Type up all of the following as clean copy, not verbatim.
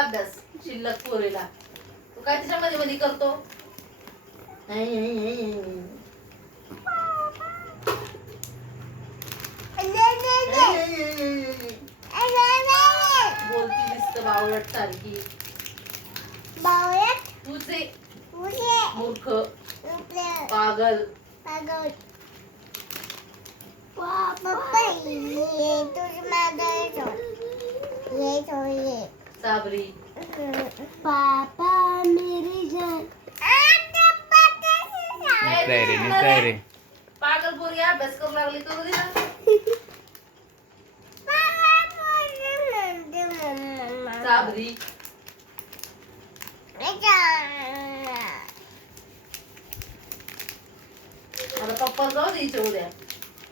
अभ्यास शिल्लक पोरीला. तू काय तिच्या मध्ये मध्ये करतो? बोलती दिसत बावळट सारखी. बावळट तुझे तुझे मूर्ख तुझे पागल. पागल पप्पा ये तुझे माझा ये साबरी पापा मेरी जान निघताय रे. पागल पोरी अभ्यास करू लागली करू दे ना. साबरी मला पप्पा जाऊ द्यायचे उद्या.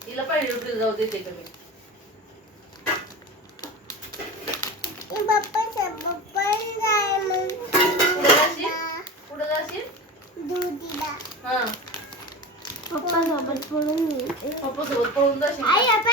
तिला पहिली ड्युटीला जाऊ देते का मी? कुठं जाशील? कुठं जाशील? दूधीला हा पप्पा सोबत पळून पप्पा सोबत पळून जाशील आई का? आता